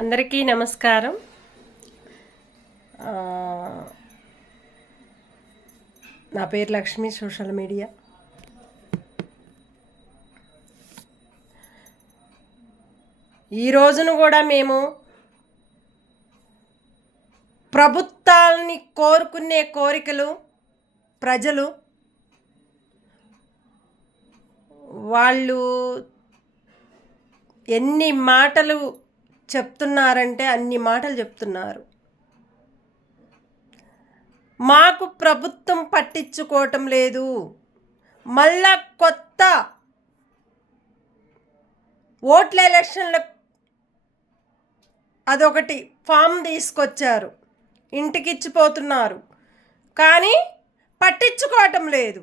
అందరికీ నమస్కారం. నా పేరు లక్ష్మి. సోషల్ మీడియా ఈ రోజును కూడా మేము ప్రభుత్వాలని కోరుకునే కోరికలు ప్రజలు వాళ్ళు ఎన్ని మాటలు చెప్తున్నారంటే అన్ని మాటలు చెప్తున్నారు. మాకు ప్రభుత్వం పట్టించుకోవటం లేదు. మళ్ళా కొత్త ఓట్ల ఎలక్షన్ల అదొకటి ఫామ్ తీసుకొచ్చారు, ఇంటికి ఇచ్చిపోతున్నారు, కానీ పట్టించుకోవటం లేదు.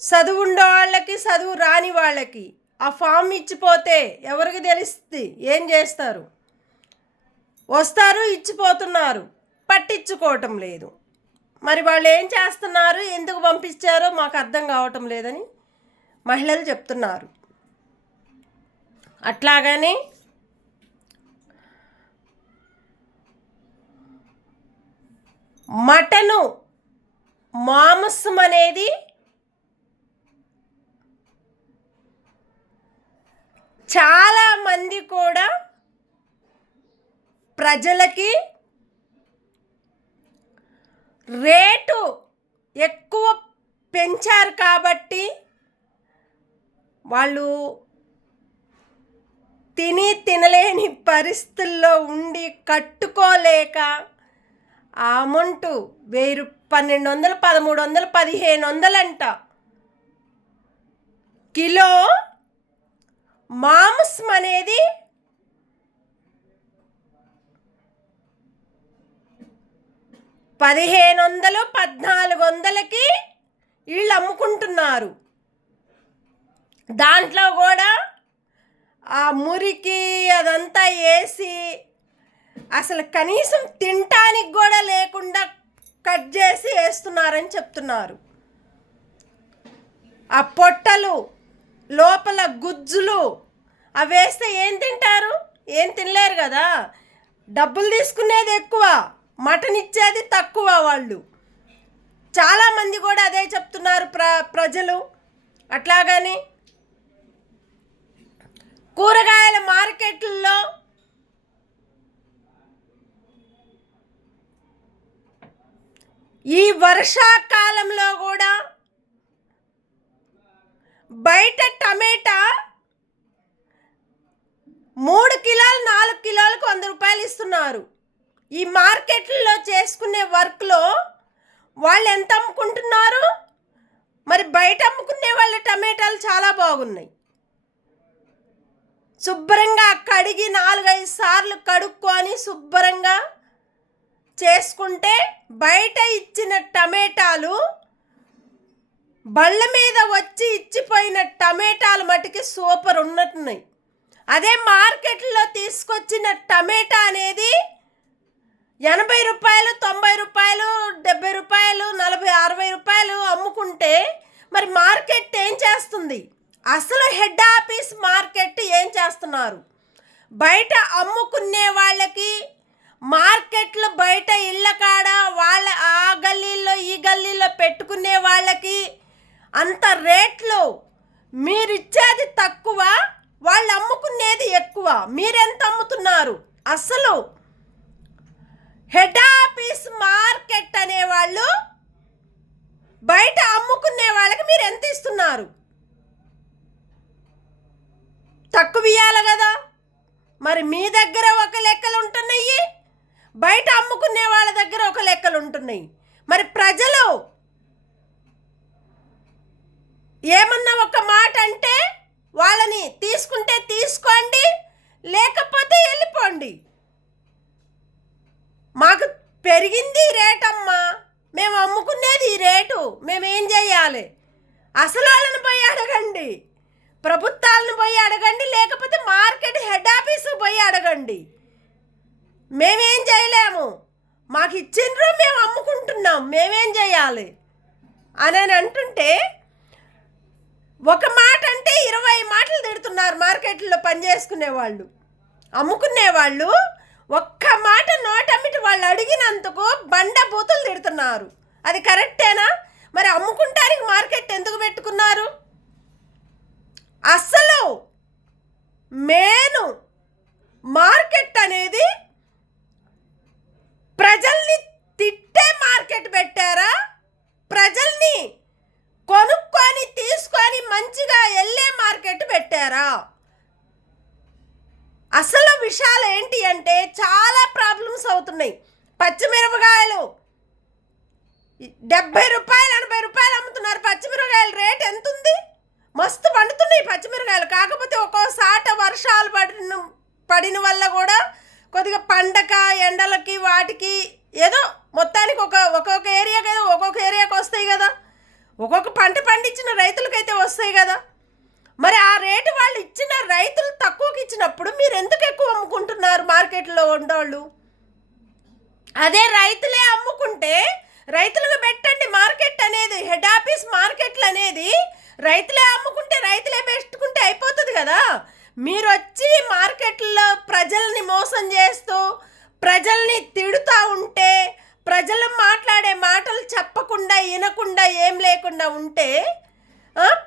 చదువు ఉండే వాళ్ళకి చదువు రాని వాళ్ళకి ఆ ఫామ్ ఇచ్చిపోతే ఎవరికి తెలుస్తుంది? ఏం చేస్తారు? వస్తారు, ఇచ్చిపోతున్నారు, పట్టించుకోవటం లేదు. మరి వాళ్ళు ఏం చేస్తున్నారు, ఎందుకు పంపించారో మాకు అర్థం కావటం లేదని మహిళలు చెప్తున్నారు. అట్లాగని మటను మాంసం అనేది చాలామంది కూడా ప్రజలకి రేటు ఎక్కువ పెంచారు కాబట్టి వాళ్ళు తినలేని పరిస్థితుల్లో ఉండి కట్టుకోలేక ఆ అమౌంట్ 1000, 1200, 1300, 1500 అంట కిలో మాంసం అనేది. 1500, 1400కి వీళ్ళు అమ్ముకుంటున్నారు. దాంట్లో కూడా ఆ మురికి అదంతా వేసి అసలు కనీసం తినటానికి కూడా లేకుండా కట్ చేసి వేస్తున్నారని చెప్తున్నారు. ఆ పొట్టలు లోపల గుజ్జులు అవి వేస్తే ఏం తింటారు? ఏం తినలేరు కదా. డబ్బులు తీసుకునేది ఎక్కువ, మటన్ ఇచ్చేది తక్కువ. వాళ్ళు చాలామంది కూడా అదే చెప్తున్నారు ప్రజలు. అట్లాగని కూరగాయల మార్కెట్లలో ఈ వర్షాకాలంలో కూడా బయట టమాటా 3 కిలోలు 4 కిలోలకు 100 రూపాయలు ఇస్తున్నారు. ఈ మార్కెట్లలో చేసుకునే వర్క్లో వాళ్ళు ఎంత అమ్ముకుంటున్నారు? మరి బయట అమ్ముకునే వాళ్ళ టమాటాలు చాలా బాగున్నాయి. శుభ్రంగా కడిగి 4-5 సార్లు కడుక్కొని శుభ్రంగా చేసుకుంటే బయట ఇచ్చిన టమాటాలు, బళ్ళ మీద వచ్చి ఇచ్చిపోయిన టమాటాలు మటుకి సూపర్ ఉన్నట్టున్నాయి. అదే మార్కెట్లో తీసుకొచ్చిన టమాటా అనేది 80 రూపాయలు, 90 రూపాయలు, 70 రూపాయలు, 40, 60 రూపాయలు అమ్ముకుంటే మరి మార్కెట్ ఏం చేస్తుంది? అసలు హెడ్ ఆఫీస్ మార్కెట్ ఏం చేస్తున్నారు? బయట అమ్ముకునే వాళ్ళకి మార్కెట్లు బయట ఇళ్ళ కాడ వాళ్ళ ఆ గల్లీల్లో ఈ గల్లీల్లో పెట్టుకునే వాళ్ళకి అంత రేట్లు. మీరు ఇచ్చేది తక్కువ, వాళ్ళు అమ్ముకునేది ఎక్కువ. మీరెంత అమ్ముతున్నారు? అసలు హెడ్ ఆఫీస్ మార్కెట్ అనేవాళ్ళు బయట అమ్ముకునే వాళ్ళకి మీరు ఎంత ఇస్తున్నారు? తక్కువ ఇవ్వాలి కదా. మరి మీ దగ్గర ఒక లెక్కలు ఉంటున్నాయి, బయట అమ్ముకునే వాళ్ళ దగ్గర ఒక లెక్కలు ఉంటున్నాయి. మరి ప్రజలు ఏమన్నా ఒక మాట అంటే వాళ్ళని తీసుకుంటే తీసుకోండి, లేకపోతే వెళ్ళిపోండి. మాకు పెరిగింది రేటమ్మా, మేము అమ్ముకునేది ఈ రేటు, మేమేం చేయాలి? అసలు వాళ్ళని పోయి అడగండి, ప్రభుత్వాలను పోయి అడగండి, లేకపోతే మార్కెట్ హెడ్ ఆఫీసు పోయి అడగండి. మేమేం చేయలేము, మాకు ఇచ్చిండ్రు, మేము అమ్ముకుంటున్నాం, మేమేం చేయాలి అని అంటుంటే ఒక మాట అంటే 20 మాటలు తిడుతున్నారు మార్కెట్లో పనిచేసుకునే వాళ్ళు. అమ్ముకునే వాళ్ళు ఒక్క మాట నోటమ్మిటి వాళ్ళు అడిగినందుకు బండ బూతులు తిడుతున్నారు. అది కరెక్టేనా? మరి అమ్ముకుంటానికి మార్కెట్ ఎందుకు పెట్టుకున్నారు? అసలు మేను మార్కెట్ అనేది ప్రజల్ని తిట్టే మార్కెట్ పెట్టారా, ప్రజల్ని కొనుక్కొని తీసుకొని మంచిగా వెళ్ళే మార్కెట్ పెట్టారా? అసలు విషయాలు ఏంటి అంటే చాలా ప్రాబ్లమ్స్ అవుతున్నాయి. పచ్చిమిరపకాయలు 70 రూపాయలు 80 రూపాయలు అమ్ముతున్నారు. పచ్చిమిరపకాయల రేట్ ఎంత ఉంది? మస్తు పండుతున్నాయి పచ్చిమిరపకాయలు. కాకపోతే ఒక్కోసాట వర్షాలు పడిన వల్ల కూడా కొద్దిగా పండగ ఎండలకి వాటికి ఏదో మొత్తానికి ఒక్కొక్క ఏరియాకి ఏదో ఒక్కొక్క ఏరియాకి వస్తాయి కదా, ఒక్కొక్క పంట పండించిన రైతులకైతే వస్తాయి కదా. మరి ఆ రేటు వాళ్ళు ఇచ్చిన రైతులు తక్కువకి ఇచ్చినప్పుడు మీరు ఎందుకు ఎక్కువ అమ్ముకుంటున్నారు మార్కెట్లో ఉండేవాళ్ళు? అదే రైతులే అమ్ముకుంటే రైతులకు పెట్టండి మార్కెట్ అనేది, హెడ్ ఆఫీస్ మార్కెట్లు అనేది రైతులే అమ్ముకుంటే రైతులే పెట్టుకుంటే అయిపోతుంది కదా. మీరు వచ్చి మార్కెట్లో ప్రజల్ని మోసం చేస్తూ ప్రజల్ని తిడుతూ ఉంటే, ప్రజలు మాట్లాడే మాటలు చెప్పకుండా వినకుండా ఏం లేకుండా ఉంటే,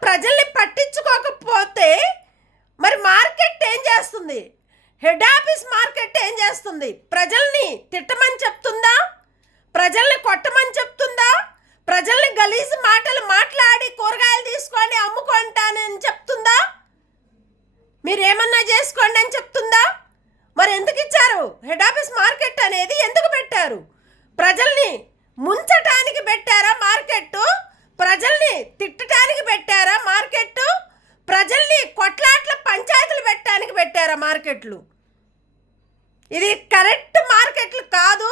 ప్రజల్ని పట్టించుకోకపోతే మరి మార్కెట్ ఏం చేస్తుంది? హెడ్ ఆఫీస్ మార్కెట్ ఏం చేస్తుంది? ప్రజల్ని తిట్టమని చెప్తుందా? ప్రజల్ని కొట్టమని చెప్తుందా? ప్రజల్ని గలీజు మాటలు మాట్లాడి కూరగాయలు తీసుకొని అమ్ముకుంటానని చెప్తుందా? మీరేమన్నా చేసుకోండి అని చెప్తుందా? మరి ఎందుకు ఇచ్చారు హెడ్ ఆఫీస్ మార్కెట్ అనేది? ఎందుకు పెట్టారు? ప్రజల్ని ముంచటానికి పెట్టారా మార్కెట్? ప్రజల్ని తిట్టడానికి పెట్టారా మార్కెట్? ప్రజల్ని కొట్లాట్ల పంచాయతీలు పెట్టడానికి పెట్టారా మార్కెట్లు? ఇది కరెక్ట్ మార్కెట్లు కాదు.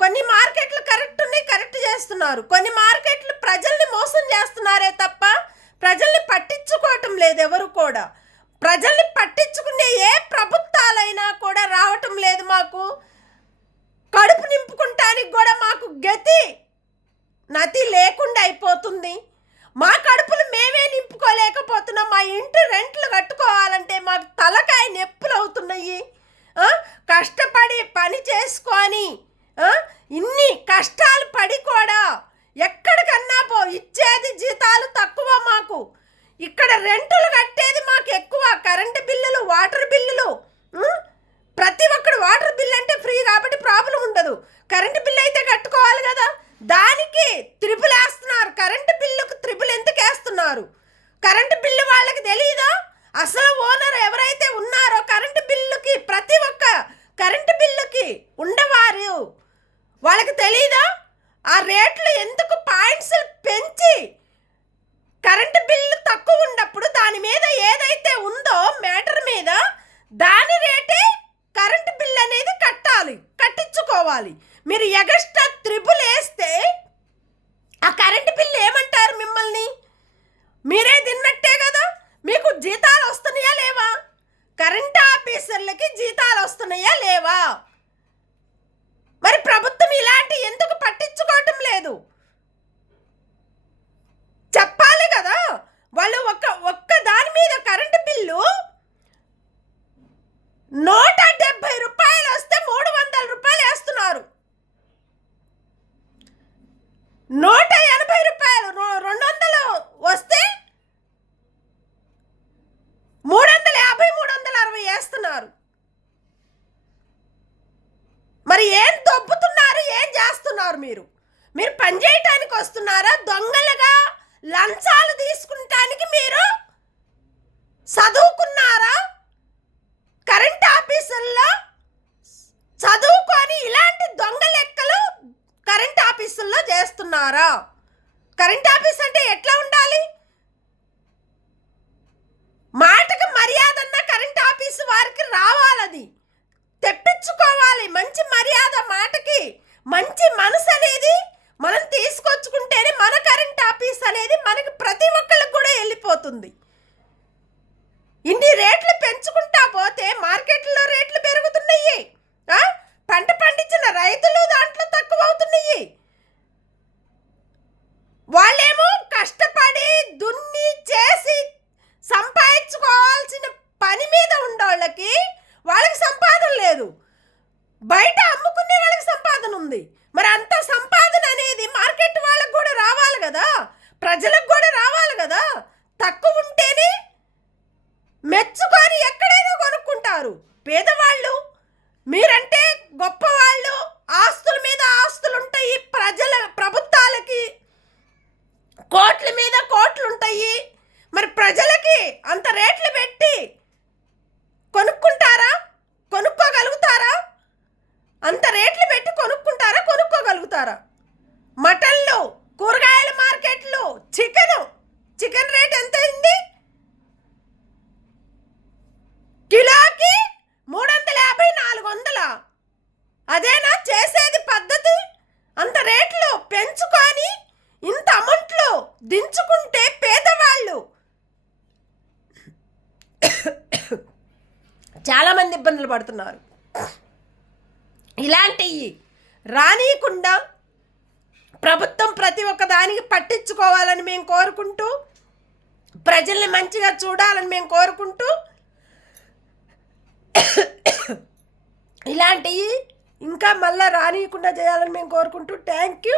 కొన్ని మార్కెట్లు కరెక్ట్ ఉన్నాయి, కరెక్ట్ చేస్తున్నారు. కొన్ని మార్కెట్లు ప్రజల్ని మోసం చేస్తున్నారే తప్ప ప్రజల్ని పట్టించుకోవటం లేదు ఎవరు కూడా. ప్రజల్ని పట్టించుకునే ఏ ప్రభుత్వాలైనా కూడా రావటం లేదు. మాకు కడుపు నింపుకుంటానికి కూడా మాకు నతి లేకుండా అయిపోతుంది. మా కడుపులు మేమే నింపుకోలేకపోతున్నాం. మా ఇంటి రెంట్లు కట్టుకోవాలంటే మాకు తలకాయ నొప్పులు అవుతున్నాయి. కష్టపడి పని చేసుకొని ఇన్ని కష్టాలు పడి కూడా ఎక్కడికన్నా ఇచ్చేది జీతాలు తక్కువ. మాకు ఇక్కడ రెంటులు కట్టేది మాకు ఎక్కువ. కరెంటు బిల్లులు, వాటర్ బిల్లులు, ప్రతి ఒక్కడు వాటర్ బిల్ అంటే ఫ్రీ కాబట్టి ప్రాబ్లం ఉండదు. కరెంటు బిల్లు అయితే కట్టుకోవాలి కదా, దానికి త్రిపుల్ వేస్తున్నారు. కరెంటు బిల్లుకు త్రిపుల్ ఎందుకు వేస్తున్నారు? కరెంటు బిల్లు వాళ్ళకి తెలియదా? అసలు ఓనర్ ఎవరైతే ఉన్నారో కరెంటు బిల్లుకి, ప్రతి ఒక్క కరెంటు బిల్లుకి ఉండవారు వాళ్ళకి తెలీదా? ఆ రేట్లు ఎందుకు పాయింట్స్ పెంచి కరెంటు బిల్లు తక్కువ ఉన్నప్పుడు దాని మీద ఏదైతే ఉందో మ్యాటర్ మీద దాని రేటే కరెంటు బిల్ అనేది కట్టించుకోవాలి. మీరు ఎగస్ట్రా త్రిపుల్ వేస్తే ఆ కరెంటు బిల్లు ఏమంటారు మిమ్మల్ని? మీరే తిన్నట్టే కదా. మీకు జీతాలు వస్తున్నాయా లేవా? కరెంటు ఆఫీసర్లకి జీతాలు వస్తున్నాయా లేవా? మరి ప్రభుత్వం ఇలాంటి ఎందుకు పట్టించుకోవటం లేదు? చెప్పాలి కదా. వాళ్ళు ఒక్క దాని మీద కరెంటు బిల్లు 170 రూపాయలు వస్తే 300 రూపాయలు వేస్తున్నారు. 180 రూపాయలు 200 వస్తే 350 360 వేస్తున్నారు. మరి ఏం దొబ్బుతున్నారు? ఏం చేస్తున్నారు? మీరు పని చేయటానికి వస్తున్నారా? దొంగలుగా లంచాలు తీసుకుంటానికి మీరు చదువుకున్నారా? కరెంట్ ఆఫీసుల్లో చదువుకొని ఇలాంటి దొంగ లెక్కలు కరెంట్ ఆఫీసుల్లో చేస్తున్నారా? కరెంట్ ఆఫీస్ అంటే ఎట్లా ఉండాలి? మాటకి మర్యాద అన్న కరెంట్ ఆఫీసు వారికి రావాలది తెప్పించుకోవాలి. మంచి మర్యాద, మాటకి మంచి మనసు అనేది మనం తీసుకొచ్చుకుంటేనే మన కరెంట్ ఆఫీస్ అనేది మనకి ప్రతి ఒక్కళ్ళకి కూడా వెళ్ళిపోతుంది. ఇన్ని రేట్లు పెంచుకుంటా పోతే మార్కెట్లో రేట్లు పెరుగుతున్నాయి. పంట పండించిన రైతులు దాంట్లో తక్కువ అవుతున్నాయి. వాళ్ళేమో కష్టపడి దున్ని చేసి వాళ్ళకి సంపాదన లేదు, బయట అమ్ముకునే వాళ్ళకి సంపాదన ఉంది. మరి అంత సంపాదన అనేది మార్కెట్ వాళ్ళకి కూడా రావాలి కదా, ప్రజలకు కూడా రావాలి కదా. తక్కువ ఉంటేనే మెచ్చుకొని ఎక్కడైనా కొనుక్కుంటారు పేదవాళ్ళు. మీరంటే గొప్పవాళ్ళు, ఆస్తుల మీద ఆస్తులు ఉంటాయి, ప్రభుత్వాలకి కోట్ల మీద కోట్లు ఉంటాయి. మరి ప్రజలకి అంత రేట్లు పెట్టి కొనుక్కుంటారా, కొనుక్కోగలుగుతారా? అంత రేట్లు పెట్టి కొనుక్కుంటారా, కొనుక్కోగలుగుతారా? మటన్లు, కూరగాయల మార్కెట్లు, చికెన్ రేట్ ఎంత అయింది? కిలోకి 350, 400. అదేనా చేసేది పద్ధతి? అంత రేట్లు పెంచుకొని ఇంత అమౌంట్లు దించుకుంటే పేదవాళ్ళు చాలామంది ఇబ్బందులు పడుతున్నారు. ఇలాంటివి రానియకుండా ప్రభుత్వం ప్రతి ఒక్క దానికి పట్టించుకోవాలని మేము కోరుకుంటూ, ప్రజల్ని మంచిగా చూడాలని మేము కోరుకుంటూ, ఇలాంటివి ఇంకా మళ్ళీ రానియకుండా చేయాలని మేము కోరుకుంటూ థ్యాంక్ యూ.